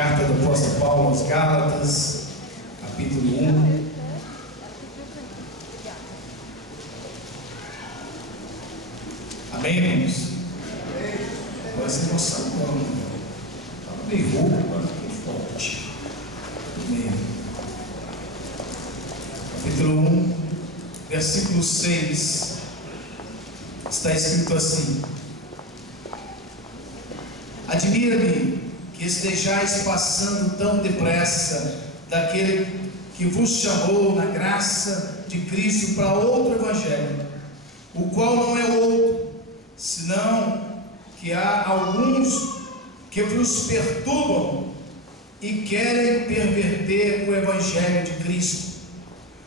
Carta do apóstolo Paulo aos Gálatas, capítulo 1. Amém, irmãos? Agora essa emoção não. Estava meio rouco, agora fiquei forte. Amém. Capítulo 1, versículo 6. Está escrito assim: admira-me que estejais passando tão depressa daquele que vos chamou na graça de Cristo para outro evangelho, o qual não é outro, senão que há alguns que vos perturbam e querem perverter o evangelho de Cristo.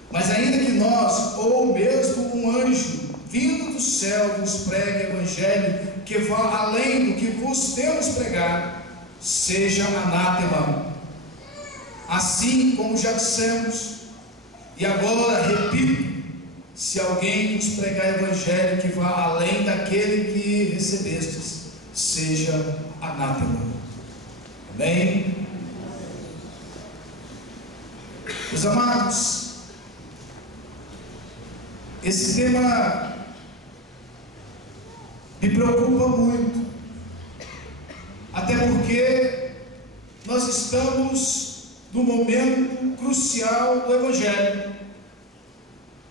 Mas ainda que nós, ou mesmo um anjo vindo do céu, vos pregue evangelho que vá além do que vos temos pregado, seja anátema. Assim como já dissemos, e agora repito: se alguém vos pregar evangelho que vá além daquele que recebestes, seja anátema. Amém? Meus amados, esse tema me preocupa muito, até porque nós estamos no momento crucial do evangelho.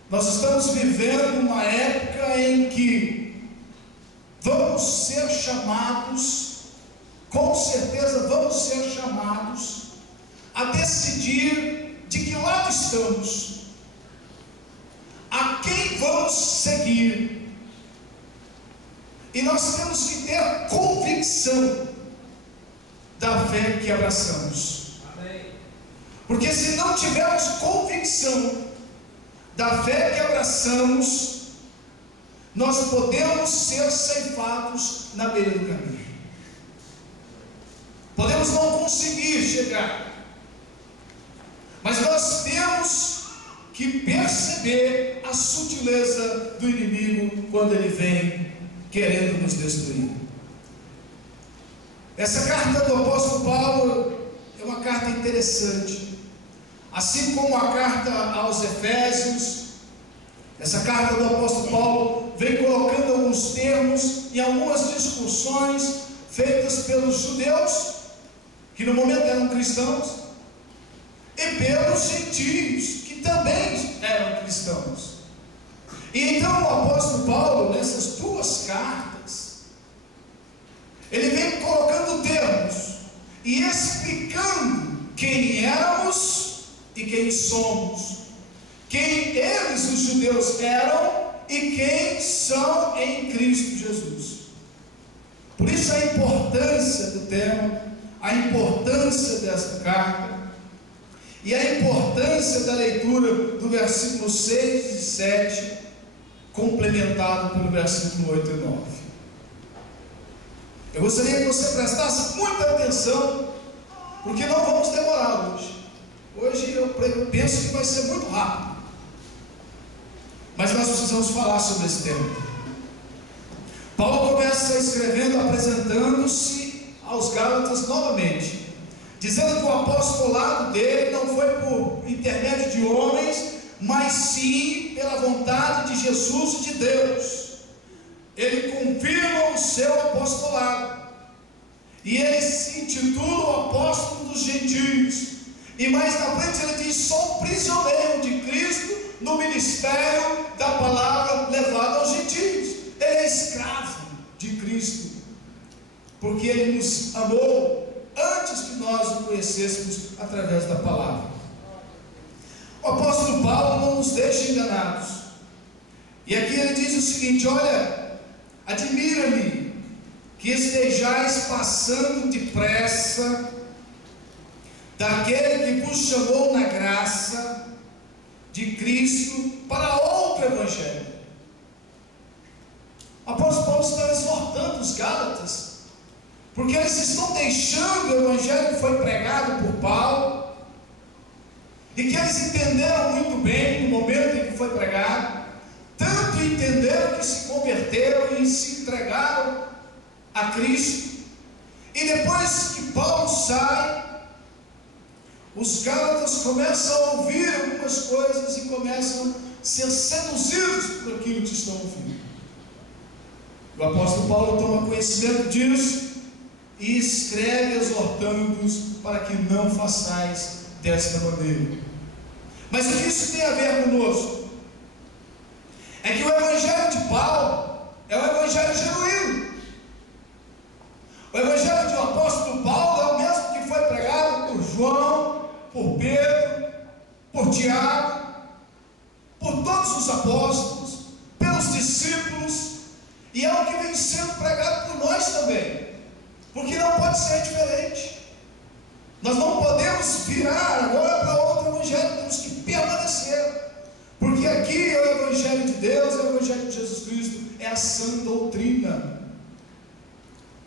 Nós estamos vivendo uma época em que vamos ser chamados, com certeza vamos ser chamados a decidir de que lado estamos, a quem vamos seguir. E nós temos que ter convicção da fé que abraçamos. Porque se não tivermos convicção da fé que abraçamos, nós podemos ser ceifados na beira do caminho. Podemos não conseguir chegar, mas nós temos que perceber a sutileza do inimigo quando ele vem querendo nos destruir. Essa carta do apóstolo Paulo é uma carta interessante. Assim como a carta aos Efésios, essa carta do apóstolo Paulo vem colocando alguns termos e algumas discussões feitas pelos judeus, que no momento eram cristãos, e pelos gentios, que também eram cristãos. E então o apóstolo Paulo, nessas duas cartas, ele vem colocando termos e explicando quem éramos e quem somos, quem eles, os judeus, eram e quem são em Cristo Jesus. Por isso a importância do tema, a importância desta carta e a importância da leitura do versículo 6 e 7, complementado pelo versículo 8 e 9. Eu gostaria que você prestasse muita atenção, porque não vamos demorar hoje. Hoje eu penso que vai ser muito rápido, mas nós precisamos falar sobre esse tema. Paulo começa escrevendo, apresentando-se aos Gálatas novamente, dizendo que o apostolado dele não foi por intermédio de homens, mas sim pela vontade de Jesus e de Deus. Ele confirma o seu apostolado, e ele se intitula o apóstolo dos gentios. E mais na frente ele diz: sou prisioneiro de Cristo no ministério da palavra levada aos gentios. Ele é escravo de Cristo, porque ele nos amou antes que nós o conhecêssemos através da palavra. O apóstolo Paulo não nos deixa enganados, e aqui ele diz o seguinte: olha, admira-me que estejais passando depressa daquele que vos chamou na graça de Cristo para outro evangelho. O apóstolo Paulo está exortando os Gálatas, porque eles estão deixando o evangelho que foi pregado por Paulo, e que eles entenderam muito bem no momento em que foi pregado, tanto entenderam que se converteram e se entregaram a Cristo. E depois que Paulo sai, os Gálatas começam a ouvir algumas coisas e começam a ser seduzidos por aquilo que estão ouvindo. O apóstolo Paulo toma conhecimento disso e escreve exortando-os para que não façais desta maneira. Mas o que isso tem a ver conosco? É que o evangelho de Paulo é o evangelho genuíno. O evangelho do apóstolo Paulo é o mesmo que foi pregado por João, por Pedro, por Tiago, por todos os apóstolos, pelos discípulos, e é o que vem sendo pregado por nós também, porque não pode ser diferente. Nós não podemos virar agora para outro evangelho, temos que permanecer, porque aqui é o evangelho de Deus, é o evangelho de Jesus Cristo, é a sã doutrina.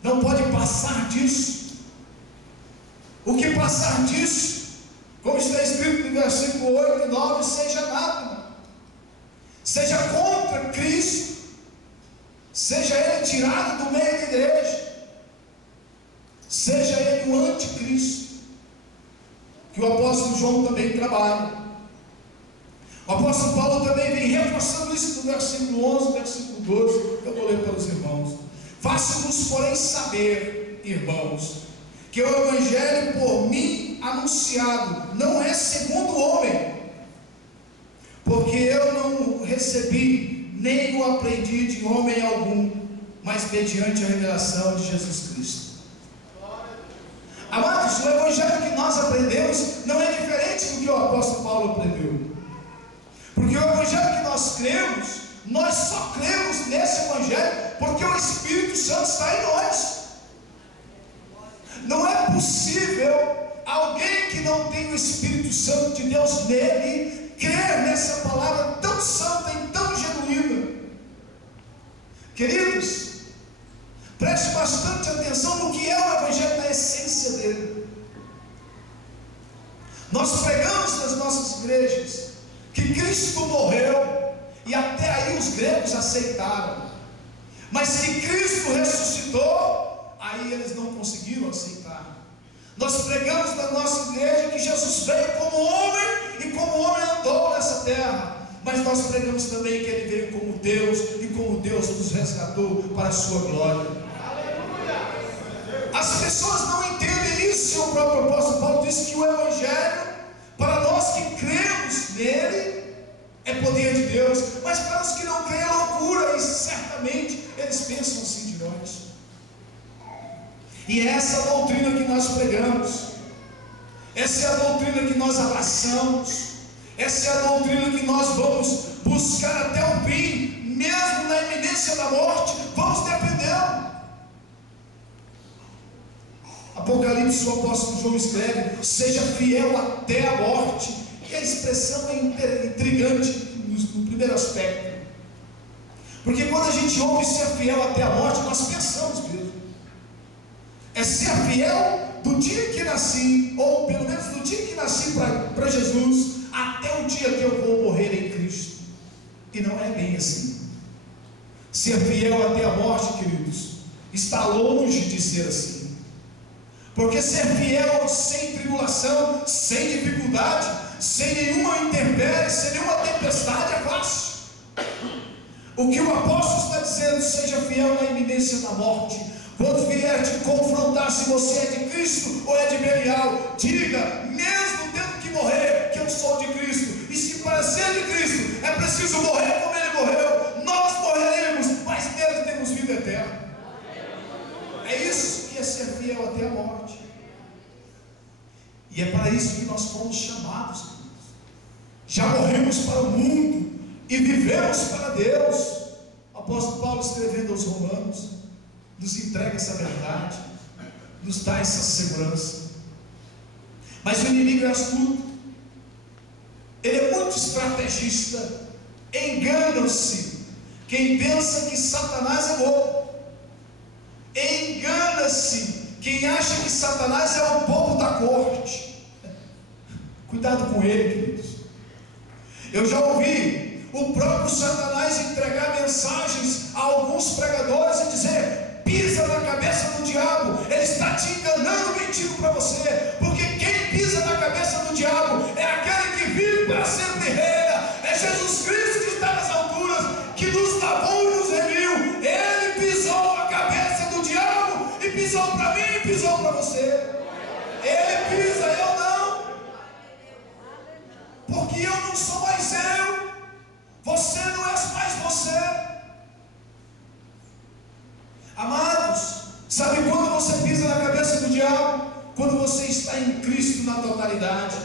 Não pode passar disso. O que passar disso, como está escrito no versículo 8 e 9, seja anátema, seja contra Cristo, seja ele tirado do meio da igreja, seja ele o anticristo, que o apóstolo João também trabalha. O apóstolo Paulo também vem reforçando isso no versículo 11, versículo 12, eu vou ler para os irmãos. Faço-vos, porém, saber, irmãos, que o evangelho por mim anunciado não é segundo o homem, porque eu não recebi, nem o aprendi de homem algum, mas mediante a revelação de Jesus Cristo. Amados, o evangelho que nós aprendemos não é diferente do que o apóstolo Paulo aprendeu, porque o evangelho que nós cremos, nós só cremos nesse evangelho porque o Espírito Santo está em nós. Não é possível alguém que não tem o Espírito Santo de Deus nele crer nessa palavra tão santa e tão genuína. Queridos, preste bastante atenção no que é o evangelho na essência dele. Nós pregamos nas nossas igrejas que Cristo morreu, e até aí os gregos aceitaram, mas que Cristo ressuscitou, aí eles não conseguiram aceitar. Nós pregamos na nossa igreja que Jesus veio como homem, e como homem andou nessa terra, mas nós pregamos também que ele veio como Deus, e como Deus nos resgatou para a sua glória. As pessoas não entendem isso, e o próprio apóstolo Paulo disse que o evangelho, para nós que cremos nele, é poder de Deus, mas para os que não creem é loucura, e certamente eles pensam assim de nós. E é essa a doutrina que nós pregamos, essa é a doutrina que nós abraçamos, essa é a doutrina que nós vamos buscar até o fim, mesmo na iminência da morte, vamos defendê-la. Apocalipse, o apóstolo João escreve: seja fiel até a morte. E a expressão é intrigante no primeiro aspecto, porque quando a gente ouve ser fiel até a morte, nós pensamos mesmo, é ser fiel do dia que nasci, ou pelo menos do dia que nasci para Jesus, até o dia que eu vou morrer em Cristo. E não é bem assim. Ser fiel até a morte, queridos, está longe de ser assim, porque ser fiel sem tribulação, sem dificuldade, sem nenhuma intempérie, sem nenhuma tempestade é fácil. O que o apóstolo está dizendo: seja fiel na iminência da morte. Quando vier te confrontar se você é de Cristo ou é de Belial, diga, mesmo tendo que morrer, que eu sou de Cristo. E se para ser de Cristo é preciso morrer como ele morreu, nós morreremos, mas nele temos vida eterna. É isso que é ser fiel até a morte. E é para isso que nós fomos chamados. Já morremos para o mundo e vivemos para Deus. O apóstolo Paulo, escrevendo aos Romanos, nos entrega essa verdade, nos dá essa segurança. Mas o inimigo é astuto, ele é muito estrategista. Engana-se quem pensa que Satanás é bobo. Engana-se quem acha que Satanás é o povo da corte. Cuidado com ele, queridos. Eu já ouvi o próprio Satanás entregar mensagens a alguns pregadores e dizer: pisa na cabeça do diabo, ele está te enganando, mentindo para você, porque quem pisa na cabeça pisou para você. Ele pisa, eu não. Porque eu não sou mais eu. Você não é mais você. Amados, sabe quando você pisa na cabeça do diabo? Quando você está em Cristo na totalidade.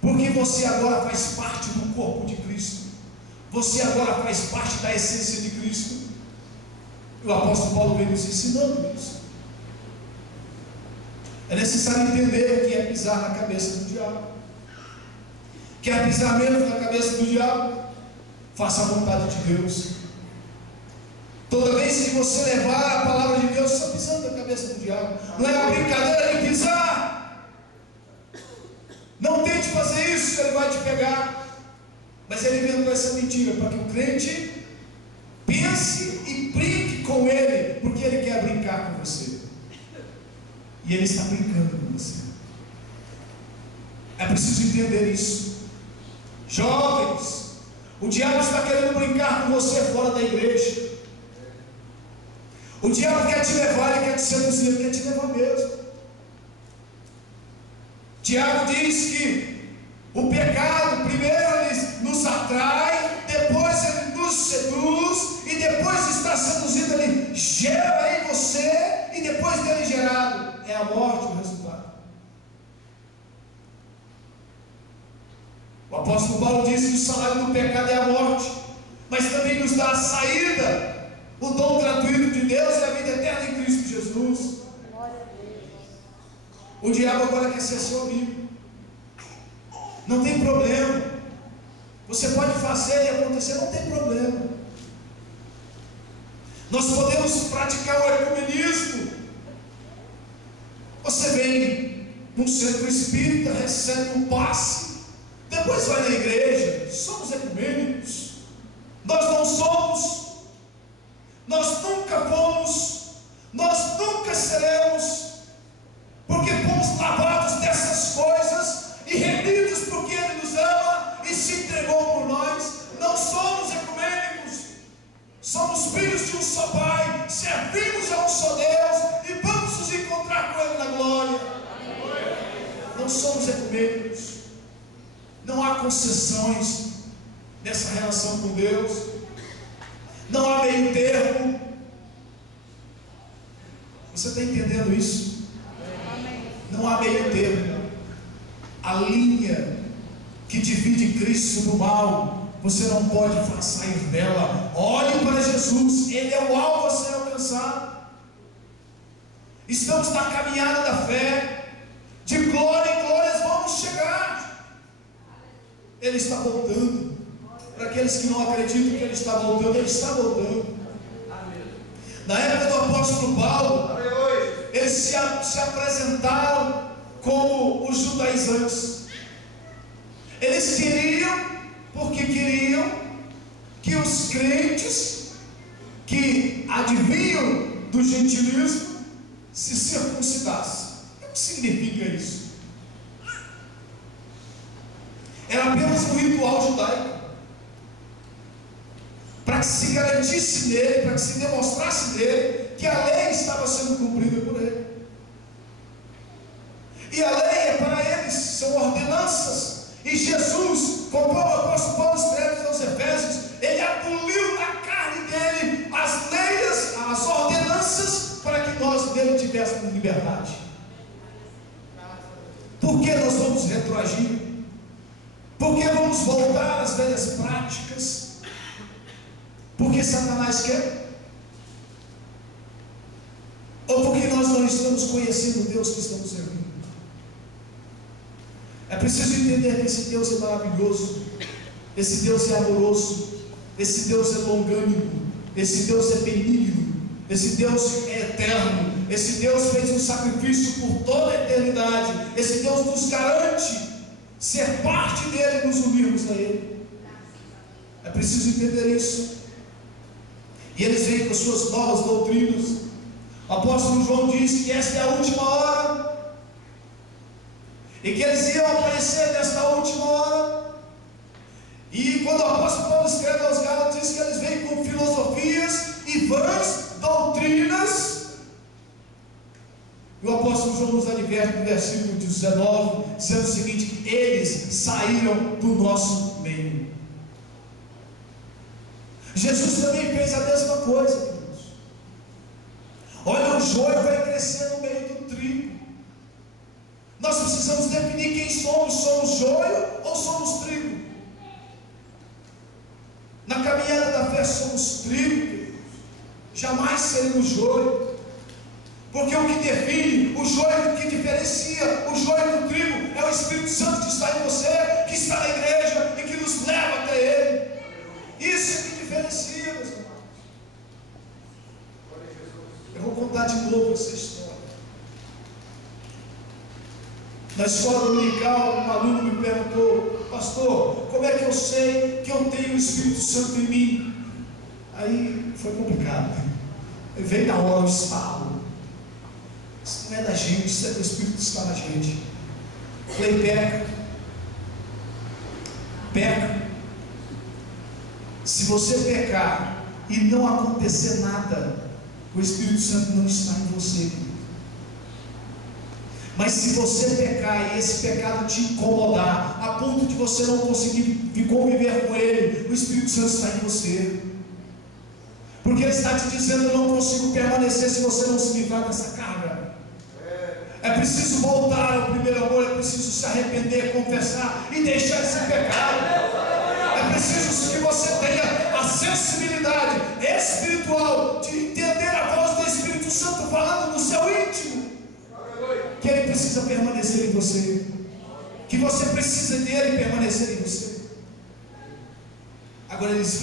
Porque você agora faz parte do corpo de Cristo. Você agora faz parte da essência de Cristo. O apóstolo Paulo vem nos ensinando isso. É necessário entender o que é pisar na cabeça do diabo. Quer pisar menos na cabeça do diabo? Faça a vontade de Deus. Toda vez que você levar a palavra de Deus, está pisando na cabeça do diabo. Não é uma brincadeira de pisar. Não tente fazer isso, ele vai te pegar. Mas ele inventou essa mentira para que o crente pense e brinque com ele, porque ele quer brincar com você. E ele está brincando com você. É preciso entender isso. Jovens, o diabo está querendo brincar com você fora da igreja. O diabo quer te levar, ele quer te seduzir, ele quer te levar mesmo. Tiago diz que o pecado, primeiro ele nos atrai, depois ele nos seduz, e depois de estar seduzido, ele gera em você, e depois dele gerado, é a morte o resultado. O apóstolo Paulo diz que o salário do pecado é a morte, mas também nos dá a saída, o dom gratuito de Deus é a vida eterna em Cristo Jesus. O diabo agora quer ser seu amigo. Não tem problema. Você pode fazer e acontecer, não tem problema. Nós podemos praticar o ecumenismo. Você vem num centro espírita, recebe um passe, depois vai na igreja. Somos ecumênicos. Nós não somos. Nós nunca fomos. Nós nunca seremos. Porque fomos lavados dessas coisas e remidos porque Ele nos ama e se entregou por nós. Não somos ecumênicos. Somos filhos de um só Pai, servimos a um só Deus e vamos nos encontrar com Ele na glória. Não somos ecumênicos. Não há concessões nessa relação com Deus. Não há meio termo. Você está entendendo isso? Não há meio termo. A linha que divide Cristo do mal, você não pode sair dela. Olhe para Jesus, Ele é o alvo a ser alcançado. Estamos na caminhada da fé, de glória em glórias vamos chegar. Ele está voltando. Para aqueles que não acreditam que Ele está voltando, Ele está voltando. Na época do apóstolo Paulo, eles se apresentaram como os judaizantes. Eles queriam, porque queriam que os crentes que adivinham do gentilismo se circuncidassem. O que significa isso? Era apenas um ritual judaico, para que se garantisse nele, para que se demonstrasse nele que a lei estava sendo cumprida por ele. E a lei é para eles, são ordenanças. E Jesus, como o apóstolo Paulo escreve aos Efésios, ele aboliu na carne dele as leis, as ordenanças, para que nós dele tivéssemos liberdade. Por que nós vamos retroagir? Por que vamos voltar às velhas práticas? Porque Satanás quer? Ou porque nós não estamos conhecendo o Deus que estamos servindo? É preciso entender que esse Deus é maravilhoso, esse Deus é amoroso, esse Deus é longânimo, esse Deus é benigno, esse Deus é eterno, esse Deus fez um sacrifício por toda a eternidade, esse Deus nos garante ser parte dele e nos unirmos a Ele. É preciso entender isso. E eles vêm com suas novas doutrinas. O apóstolo João diz que esta é a última hora, e que eles iam aparecer nesta última hora. E quando o apóstolo Paulo escreve aos Gálatas, diz que eles vêm com filosofias e vãs doutrinas E o apóstolo João nos adverte no versículo 19, dizendo o seguinte: eles saíram do nosso meio. Jesus também fez a mesma coisa, queridos. Olha, o joio vai crescer no meio do trigo. Nós precisamos definir quem somos. Somos joio ou somos trigo? Na caminhada da fé somos trigo, queridos. Jamais seremos joio. Porque o que define, o joio, o que diferencia o joio do trigo é o Espírito Santo que está em você, que está na igreja e que nos leva até Ele. Isso que diferencia, meus irmãos. Eu vou contar de novo essa história. Na escola dominical, um aluno me perguntou: pastor, como é que eu sei que eu tenho o Espírito Santo em mim? Aí foi complicado. Aí veio na hora o estalo. Isso não é da gente, isso é do Espírito que está na gente. Falei: peca. Se você pecar e não acontecer nada, o Espírito Santo não está em você. Mas se você pecar e esse pecado te incomodar, a ponto de você não conseguir conviver com ele, o Espírito Santo está em você. Porque ele está te dizendo: eu não consigo permanecer se você não se livrar dessa carga. É preciso voltar ao primeiro amor, é preciso se arrepender, confessar e deixar esse pecado. É preciso que você tenha a sensibilidade espiritual de entender a voz do Espírito Santo falando no seu íntimo, que ele precisa permanecer em você, que você precisa dele permanecer em você. Agora eles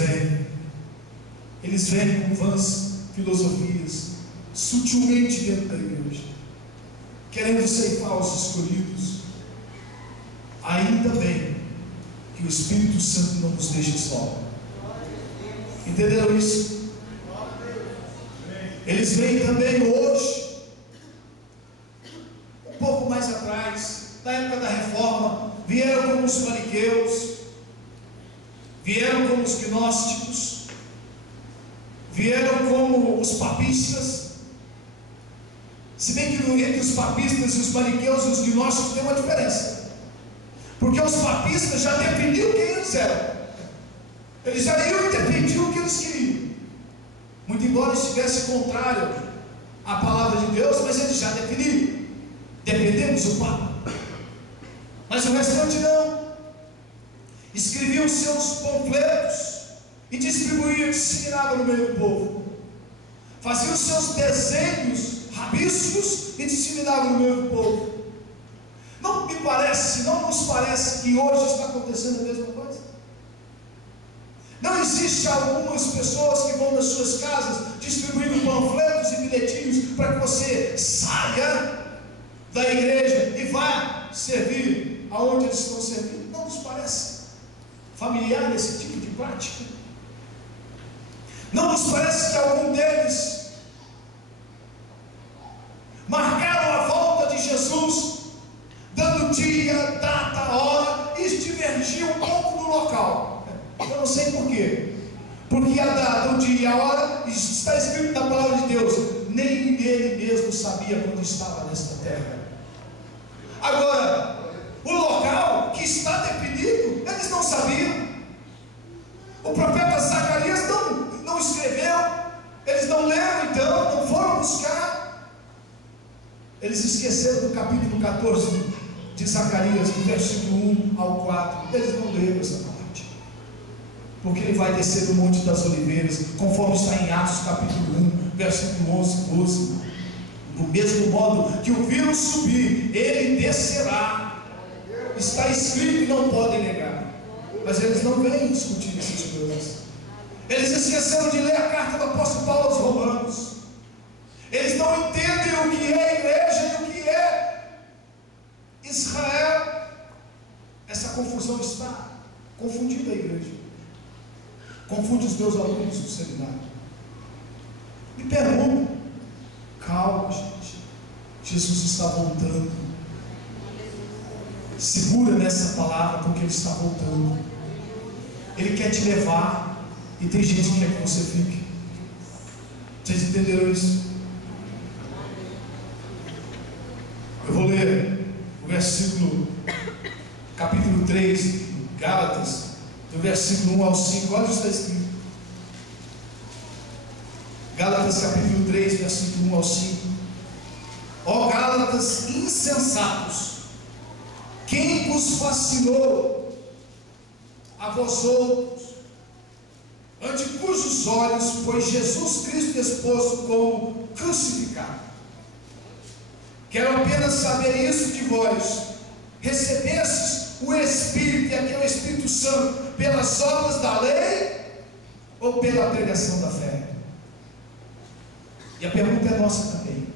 vêm com vãs filosofias, sutilmente dentro da igreja, querendo ceifar os escolhidos. Ainda bem que o Espírito Santo não nos deixa só. Entenderam isso? Eles vêm também hoje, um pouco mais atrás, na época da reforma, vieram como os fariseus, vieram como os gnósticos, vieram como os papistas. Se bem que entre os papistas e os maniqueus e os gnósticos tem uma diferença, porque os papistas já definiram quem eles eram. Eles já iam e defendiam o que eles queriam, muito embora estivesse contrário à palavra de Deus, mas eles já definiram: defendemos o Papa. Mas o restante não. Escreviam seus panfletos e distribuíam, disseminavam no meio do povo. Faziam seus desenhos, rabiscos e disseminavam no meio do povo. Não me parece, não nos parece que hoje está acontecendo a mesma coisa? Não existe algumas pessoas que vão nas suas casas distribuindo panfletos e bilhetinhos para que você saia da igreja e vá servir aonde eles estão servindo? Não nos parece familiar esse tipo de prática? Não nos parece que algum deles marcaram a volta de Jesus, dando dia, data, hora, e divergiam um pouco do local? Eu não sei porquê. Porque a data, o dia e a hora está escrito na palavra de Deus. Nem ele mesmo sabia quando estava nesta terra. Agora, o local que está definido, eles não sabiam. O profeta Zacarias não escreveu. Eles não leram, então, não foram buscar. Eles esqueceram do capítulo 14 de Zacarias, do versículo 1 ao 4. Eles não leram essa parte, porque ele vai descer do Monte das Oliveiras, conforme está em Atos capítulo 1, versículo 11 e 12. Do mesmo modo que o viram subir, ele descerá. Está escrito e não podem negar. Mas eles não vêm discutir essas coisas. Eles esqueceram de ler a carta do apóstolo Paulo aos Romanos. Eles não entendem o que é igreja e o que é Israel. Essa confusão está confundindo a igreja, confunde os meus alunos do seminário. Me pergunto: calma, gente, Jesus está voltando. Segura nessa palavra, porque Ele está voltando. Ele quer te levar, e tem gente que quer que você fique. Vocês entenderam isso? versículo, capítulo 3, Gálatas, do versículo 1 ao 5, olha o que está escrito. Gálatas capítulo 3, versículo 1 ao 5. Ó Gálatas insensatos, quem vos fascinou a vós outros, ante cujos olhos foi Jesus Cristo exposto como crucificado? Quero apenas saber isso de vós: recebestes o Espírito, e aqui é o Espírito Santo, pelas obras da lei ou pela pregação da fé? E a pergunta é nossa também: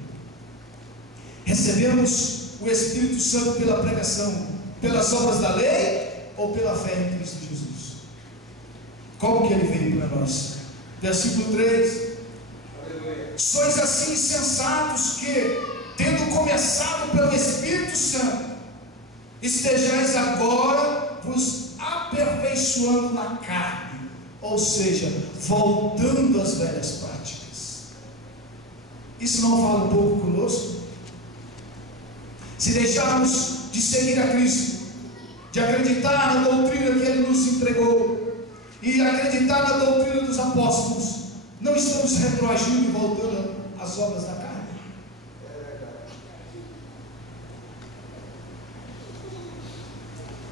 recebemos o Espírito Santo pela pregação, pelas obras da lei ou pela fé em Cristo Jesus? Como que ele veio para nós? Versículo 3: sois assim insensatos que, tendo começado pelo Espírito Santo, estejais agora vos aperfeiçoando na carne, ou seja, voltando às velhas práticas. Isso não fala um pouco conosco? Se deixarmos de seguir a Cristo, de acreditar na doutrina que Ele nos entregou, e acreditar na doutrina dos apóstolos, não estamos retroagindo e voltando às obras da carne?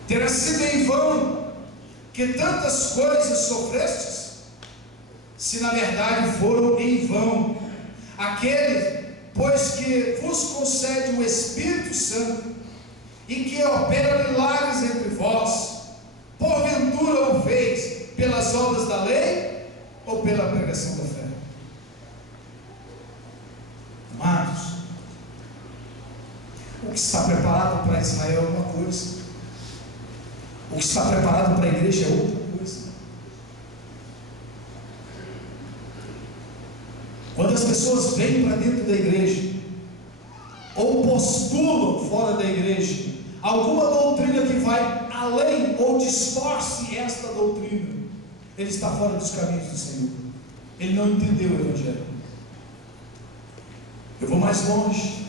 Terá sido em vão que tantas coisas sofrestes, se na verdade foram em vão aquele, pois que vos concede o Espírito Santo e que opera milagres entre vós, porventura o fez pelas obras da lei ou pela pregação da fé? Amados, o que está preparado para Israel é uma coisa, o que está preparado para a igreja é outra coisa. Quando as pessoas vêm para dentro da igreja, ou postulam fora da igreja alguma doutrina que vai além ou distorce esta doutrina, ele está fora dos caminhos do Senhor. Ele não entendeu o Evangelho. Eu vou mais longe.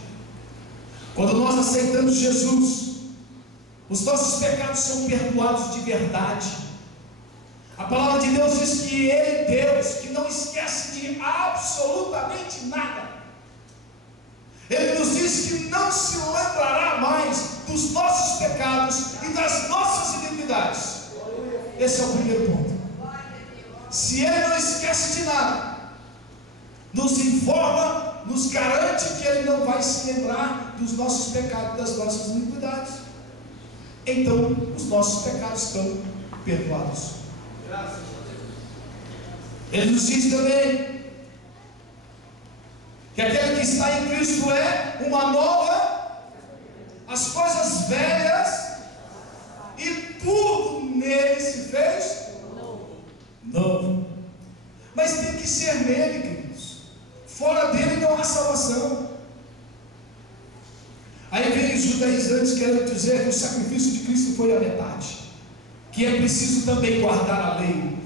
Quando nós aceitamos Jesus, os nossos pecados são perdoados de verdade. A palavra de Deus diz que Ele, Deus, que não esquece de absolutamente nada, Ele nos diz que não se lembrará mais dos nossos pecados e das nossas iniquidades. Esse é o primeiro ponto. Se Ele não esquece de nada, nos informa, nos garante que Ele não vai se lembrar dos nossos pecados e das nossas iniquidades. Então, os nossos pecados estão perdoados. Ele nos diz também que aquele que está em Cristo é uma nova, as coisas velhas e tudo nele se fez novo. Mas tem que ser nele, queridos. Fora dele não há salvação. Aí vem os judaizantes querendo dizer que o sacrifício de Cristo foi a metade, que é preciso também guardar a lei.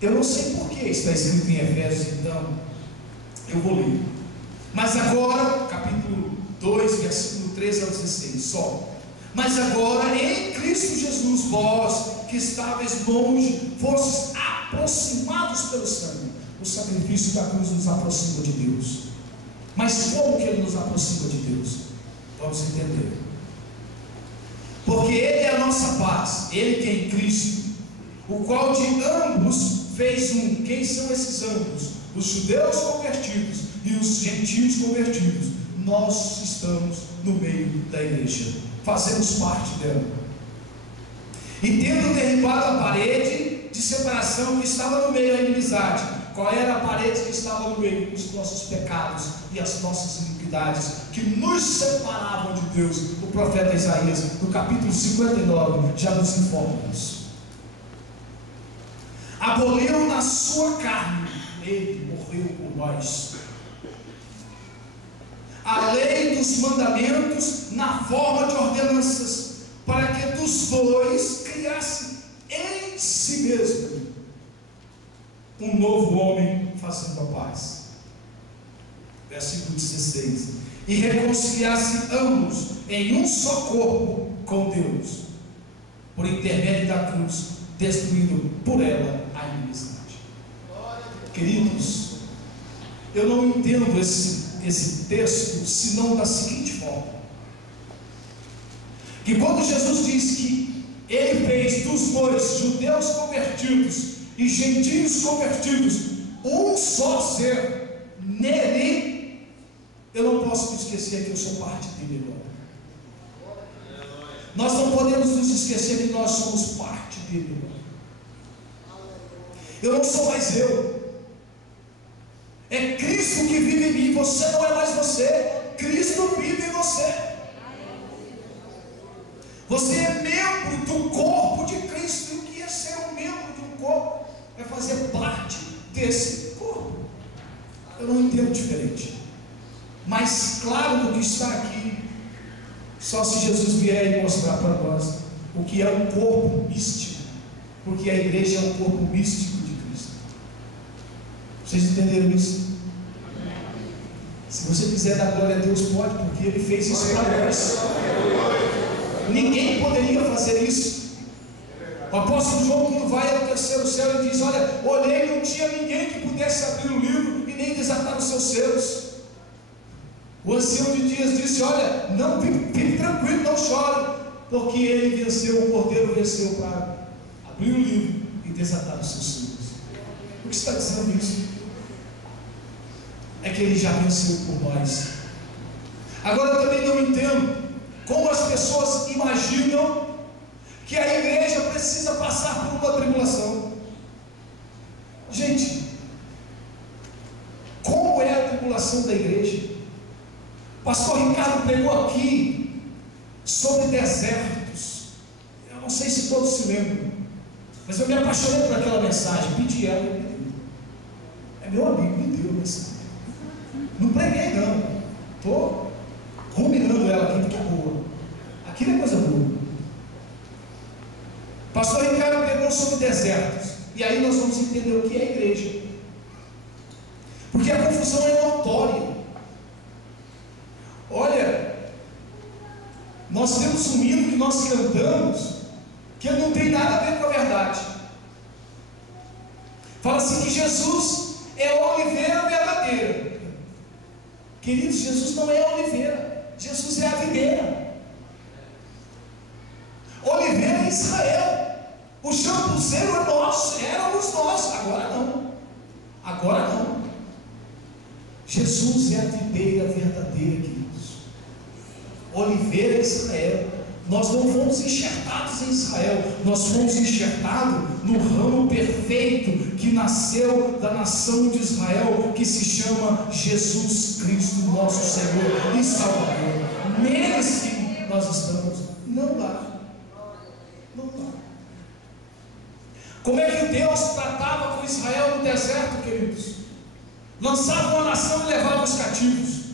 Eu não sei por que está escrito em Efésios, então eu vou ler. Mas agora, capítulo 2, versículo 13 ao 16, só. Mas agora em Cristo Jesus, vós que estáveis longe, fostes aproximados pelo sangue. O sacrifício da cruz nos aproxima de Deus. Mas como que Ele nos aproxima de Deus? Vamos entender. Porque Ele é a nossa paz, Ele que é em Cristo, o qual de ambos fez um. Quem são esses ambos? Os judeus convertidos e os gentios convertidos. Nós estamos no meio da igreja, fazemos parte dela. E tendo derribado a parede de separação que estava no meio da inimizade. Qual era a parede que estava no meio? Os nossos pecados e as nossas iniquidades, que nos separavam de Deus. O profeta Isaías, no capítulo 59, já nos informa isso. Aboliu na sua carne, Ele morreu por nós, a lei dos mandamentos na forma de ordenanças, para que dos dois criasse em si mesmo um novo homem, fazendo a paz. Versículo 16: e reconciliasse ambos em um só corpo com Deus, por intermédio da cruz, destruindo por ela a inimizade. Queridos, eu não entendo esse texto senão da seguinte forma: que quando Jesus diz que Ele fez dos dois, judeus convertidos e gentios convertidos, um só ser nele, eu não posso me esquecer que eu sou parte dele agora. Nós não podemos nos esquecer que nós somos parte dele agora. Eu não sou mais eu. É Cristo que vive em mim. Você não é mais você. Cristo vive em você. Você é membro do corpo de Cristo. E o que é ser um membro de um corpo? É fazer parte desse corpo. Eu não entendo diferente. Mas claro do que está aqui, só se Jesus vier e mostrar para nós o que é um corpo místico. Porque a igreja é um corpo místico de Cristo. Vocês entenderam isso? Se você quiser dar glória a Deus, pode, porque Ele fez isso para nós. Ninguém poderia fazer isso. O apóstolo João, quando vai ao terceiro céu, ele diz: olha, olhei e não tinha ninguém que pudesse abrir o livro e nem desatar os seus selos. O ancião de dias disse: olha, não, fique tranquilo, não chore, porque ele venceu, o Cordeiro venceu para abrir o livro e desatar os seus selos. O que está dizendo isso? É que ele já venceu por nós. Agora eu também não entendo como as pessoas imaginam que a igreja precisa passar por uma tribulação. Gente, como é a tribulação da igreja? Pastor Ricardo pregou aqui sobre desertos. Eu não sei se todos se lembram, mas eu me apaixonei por aquela mensagem. Pedi ela e me deu. É meu amigo, me deu a mensagem. Não preguei não, estou ruminando ela aqui porque é boa. Aquilo é coisa boa. Pastor Ricardo pregou sobre desertos. E aí nós vamos entender o que é a igreja. Porque a confusão é notória. Olha, nós temos um hino que nós cantamos que não tem nada a ver com a verdade. Fala assim que Jesus é a oliveira verdadeira. Queridos, Jesus não é a oliveira, Jesus é a videira. Oliveira é Israel, o champuzeiro é nosso, éramos nós, agora não. Agora não. Jesus é a videira verdadeira, queridos. Oliveira é Israel. Nós não fomos enxertados em Israel, nós fomos enxertados no ramo perfeito que nasceu da nação de Israel, que se chama Jesus Cristo, nosso Senhor e Salvador. Nele sim nós estamos. Não dá. Não dá. Como é que Deus tratava com Israel no deserto, queridos? Lançava uma nação e levava os cativos.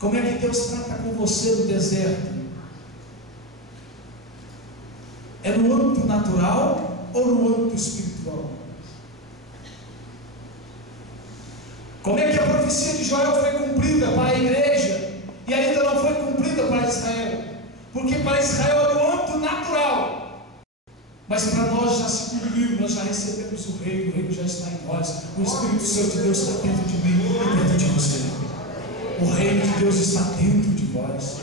Como é que Deus trata com você no deserto? É no âmbito natural ou no âmbito espiritual? Como é que a profecia de Joel foi cumprida para a igreja e ainda não foi cumprida para Israel? Porque para Israel é no âmbito natural, mas para nós já se cumpriu, nós já recebemos o reino já está em nós, o Espírito Santo de Deus está dentro de mim e dentro de você. O reino de Deus está dentro de vós.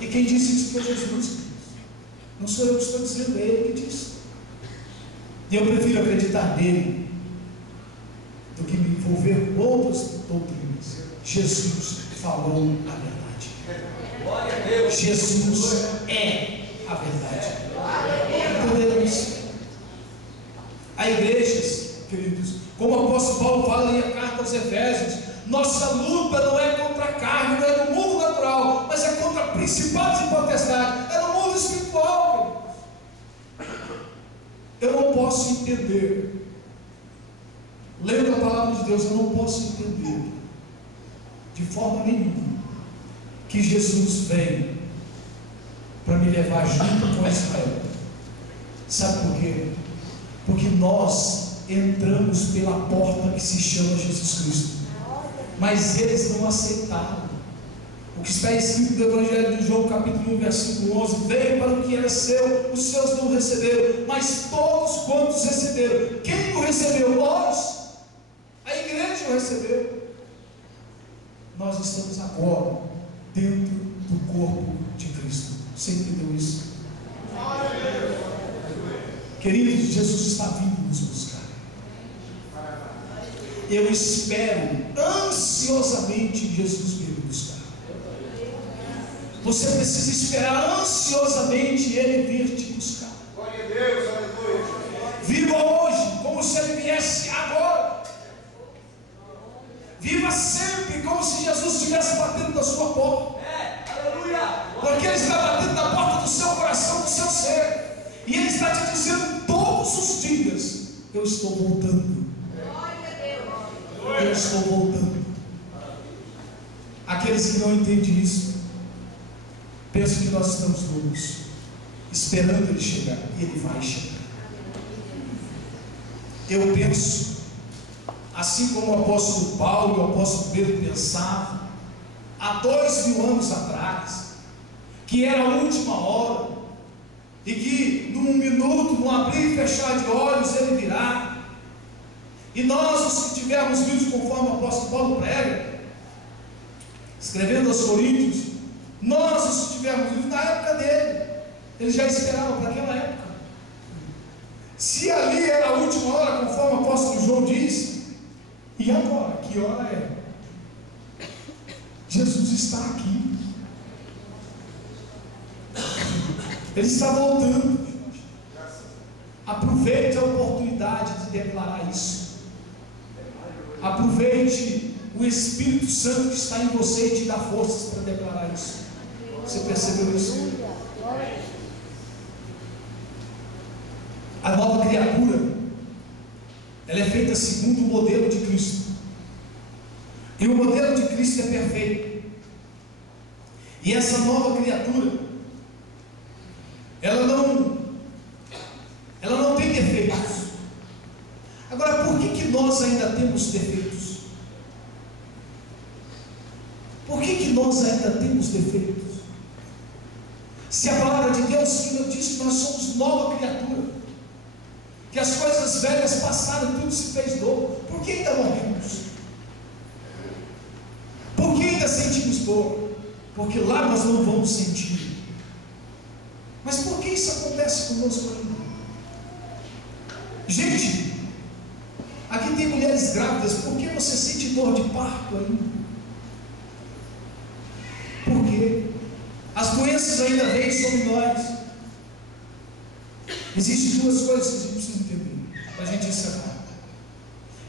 E quem disse isso foi Jesus. Não sou eu que estou dizendo, é Ele que disse. E eu prefiro acreditar nele do que me envolver com outras doutrinas. Jesus falou a verdade. Jesus é a verdade. Entenderam isso? Há igrejas, queridos, como o apóstolo Paulo fala em a carta aos Efésios, nossa luta não é contra a carne, não é no mundo natural, mas é contra principados e potestades, é no mundo espiritual. Eu não posso entender, lendo a palavra de Deus, eu não posso entender de forma nenhuma que Jesus veio para me levar junto com Israel. Sabe por quê? Porque nós entramos pela porta que se chama Jesus Cristo, mas eles não aceitaram. O que está escrito no Evangelho de João, capítulo 1, versículo 11: veio para o que era seu, os seus não o receberam, mas todos quantos receberam. Quem o recebeu? Nós. A igreja o recebeu. Nós estamos agora dentro do corpo de Cristo. Você entendeu isso? Queridos, Jesus está vindo nos buscar. Eu espero ansiosamente Jesus vir me buscar. Você precisa esperar ansiosamente Ele vir te buscar. Glória a Deus, aleluia. Viva hoje como se Ele viesse agora. Viva sempre como se Jesus estivesse batendo na sua porta. Porque Ele está batendo na porta do seu coração, do seu ser. E Ele está te dizendo todos os dias: eu estou voltando. Eu estou voltando. Aqueles que não entendem isso pensam que nós estamos loucos, esperando Ele chegar. E Ele vai chegar. Eu penso, assim como o apóstolo Paulo e o apóstolo Pedro pensavam há 2000 anos atrás, que era a última hora, e que num minuto, num abrir e fechar de olhos, Ele virá. E nós, os que tivermos vivos conforme o apóstolo Paulo prega, escrevendo aos Coríntios, nós, os que tivermos vivos na época dele, ele já esperava para aquela época. Se ali era a última hora, conforme o apóstolo João diz, e agora? Que hora é? Jesus está aqui. Ele está voltando. Aproveite a oportunidade de declarar isso. Aproveite o Espírito Santo que está em você e te dá forças para declarar isso. Você percebeu isso? A nova criatura, ela é feita segundo o modelo de Cristo. E o modelo de Cristo é perfeito. E essa nova criatura, ela não tem defeitos. Agora, por que nós ainda temos defeitos? Por que nós ainda temos defeitos? Se a palavra de Deus diz que nós somos nova criatura, que as coisas velhas passaram, tudo se fez novo, por que ainda morremos? Por que ainda sentimos dor? Porque lá nós não vamos sentir. Mas por que isso acontece conosco ainda? Gente, aqui tem mulheres grávidas. Por que você sente dor de parto ainda? Por quê? As doenças ainda vêm sobre nós. Existem duas coisas que a gente precisa entender para a gente encerrar.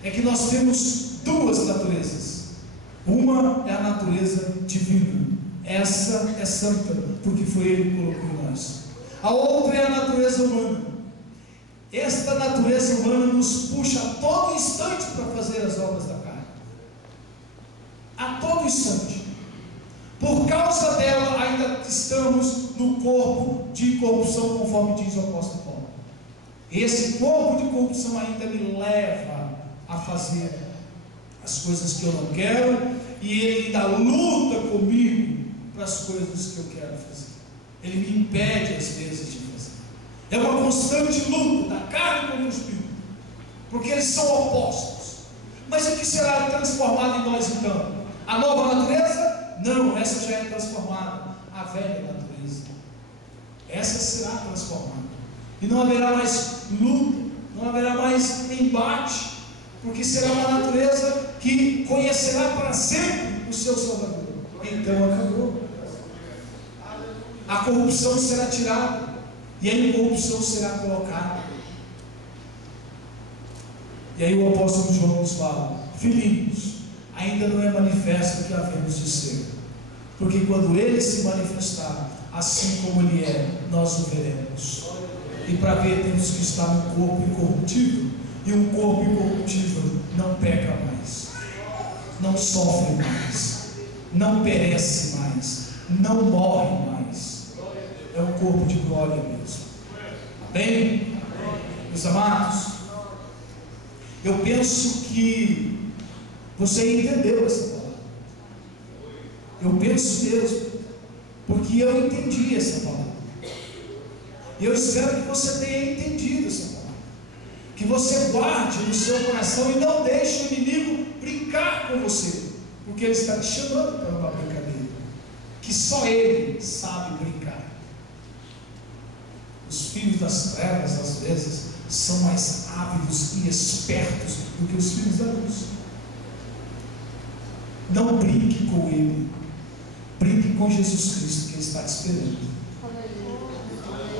É que nós temos duas naturezas. Uma é a natureza divina. Essa é santa, porque foi Ele que colocou em nós. A outra é a natureza humana. Esta natureza humana nos puxa a todo instante para fazer as obras da carne. A todo instante. Por causa dela, ainda estamos no corpo de corrupção, conforme diz o apóstolo Paulo. Esse corpo de corrupção ainda me leva a fazer as coisas que eu não quero, e ele ainda luta comigo para as coisas que eu quero fazer. Ele me impede às vezes de fazer. É uma constante luta da carne com o espírito, porque eles são opostos. Mas o que será transformado em nós então? A nova natureza? Não, essa já é transformada. A velha natureza, essa será transformada, e não haverá mais luta, não haverá mais embate, porque será uma natureza que conhecerá para sempre o seu Salvador. Então acabou. A corrupção será tirada e a incorrupção será colocada. E aí o apóstolo João nos fala: filhinhos, ainda não é manifesto o que havemos de ser, porque quando Ele se manifestar, assim como Ele é, nós o veremos. E para ver temos que estar num corpo incorruptível, e um corpo incorruptível não peca mais, não sofre mais, não perece mais, não morre mais. É um corpo de glória mesmo. Amém? Meus amados, eu penso que você entendeu essa palavra. Eu penso mesmo, porque eu entendi essa palavra. E eu espero que você tenha entendido essa palavra. Que você guarde no seu coração e não deixe o inimigo brincar com você, porque ele está te chamando para uma brincadeira que só ele sabe brincar. Os filhos das trevas às vezes são mais ávidos e espertos do que os filhos da luz. Não brinque com ele, brinque com Jesus Cristo, que ele está te esperando.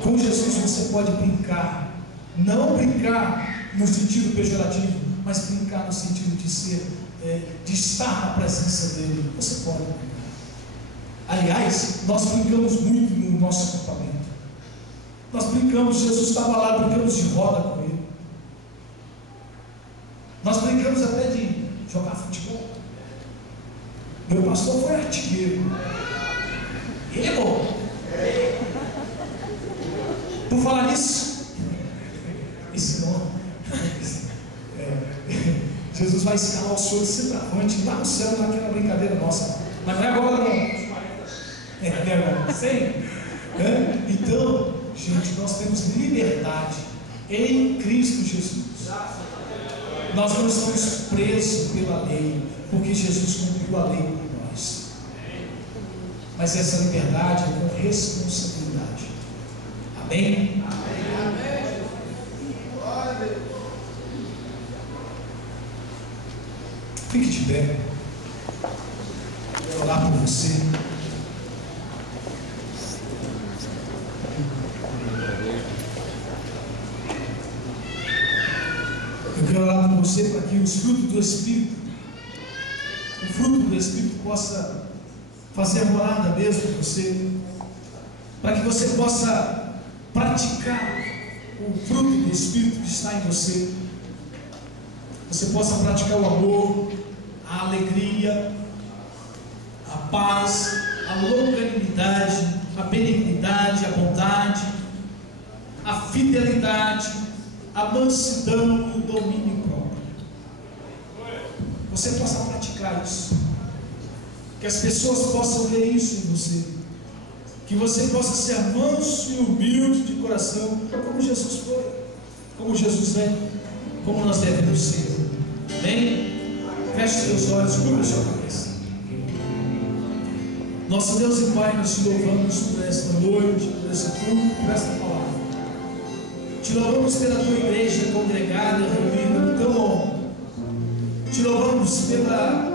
Com Jesus você pode brincar, não brincar no sentido pejorativo, mas brincar no sentido de ser, de estar na presença dele. Você pode brincar. Aliás, nós brincamos muito no nosso acampamento. Nós brincamos, Jesus estava lá, brincamos de roda com ele. Nós brincamos até de jogar futebol. Meu pastor foi artilheiro. Ele é bom. Por falar nisso, esse nome, Jesus vai escalar o senhor de centroavante lá no céu, naquela brincadeira nossa. Mas não é agora não. Então, gente, nós temos liberdade em Cristo Jesus. Nós não estamos presos pela lei, porque Jesus cumpriu a lei por nós. Mas essa liberdade é com responsabilidade. Amém? Amém. Fique de pé. Eu quero orar por você. Eu quero orar por você para que os frutos do Espírito, o fruto do Espírito possa fazer a morada mesmo em você, para que você possa praticar o fruto do Espírito que está em você. Você possa praticar o amor, a alegria, a paz, a longanimidade, a benignidade, a bondade, a fidelidade, a mansidão e o domínio próprio. Você possa praticar isso, que as pessoas possam ver isso em você, que você possa ser manso e humilde de coração, como Jesus foi, como Jesus é, como nós devemos ser. Amém? Feche seus olhos, cubra sua cabeça. Nosso Deus e Pai, nós te louvamos por esta noite, por esse culto, por esta palavra. Te louvamos pela tua igreja congregada, reunida no teu nome. Te louvamos pela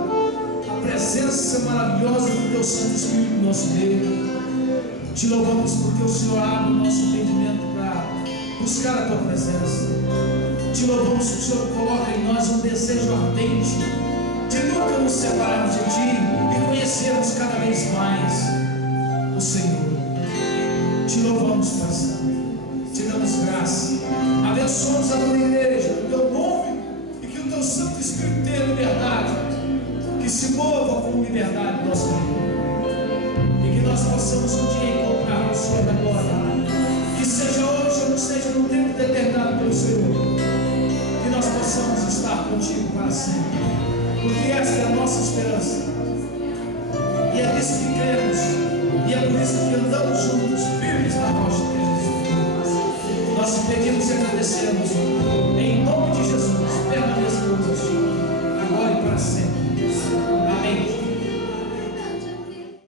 a presença maravilhosa do teu Santo Espírito no nosso meio. Te louvamos porque o Senhor abre o nosso entendimento para buscar a tua presença. Te louvamos que o Senhor coloca em nós um desejo ardente de nunca nos separarmos de ti e conhecermos cada vez mais o Senhor. Te louvamos, Pai Santo. Te damos graça, abençoamos a tua igreja, o teu nome, e que o teu Santo Espírito tenha liberdade, que se mova com liberdade no nosso meio, e que nós possamos um dia encontrar o Senhor da glória, que seja hoje ou não seja no tempo determinado pelo Senhor, que nós possamos estar contigo para sempre, porque esta é a nossa esperança, e é nisso que queremos.